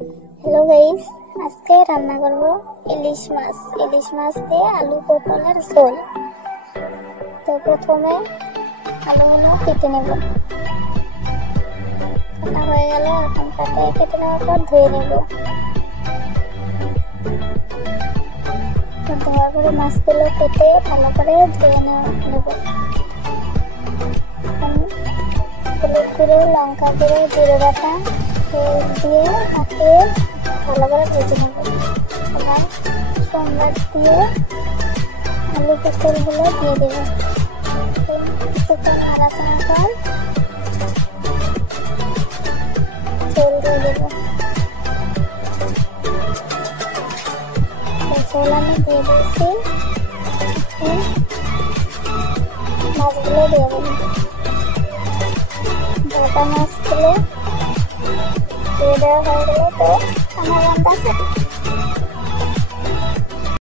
Hello guys, আজকে রান্না করব ইলিশ মাছ দিয়ে আলু পটলের ঝোল। তো প্রথমে আলুগুলো কেটে নেব। কাটা হয়ে গেল, এখন কেটে নেওয়ার পর ধুয়ে নেব। ধোয়ার পরে মাছগুলো কেটে ভালো করে ধুয়ে নেব। হলুদ গুঁড়ো, লঙ্কা গুঁড়ো, জিরে বাটা দিয়ে মাখিয়ে ভালো করে ভেজে নেব। এবার সম্বার দিয়ে আলু পটলগুলো দিয়ে দেব। কিছুক্ষণ নাড়াচাড়ার পর তেল দিয়ে দেব। তেল আমি দিয়ে দিয়েছি। মাছগুলো দিয়ে দেব। বাটা মাছগুলো দিয়ে দেওয়া হয়ে গেলে তো আমার রান্না শেষ।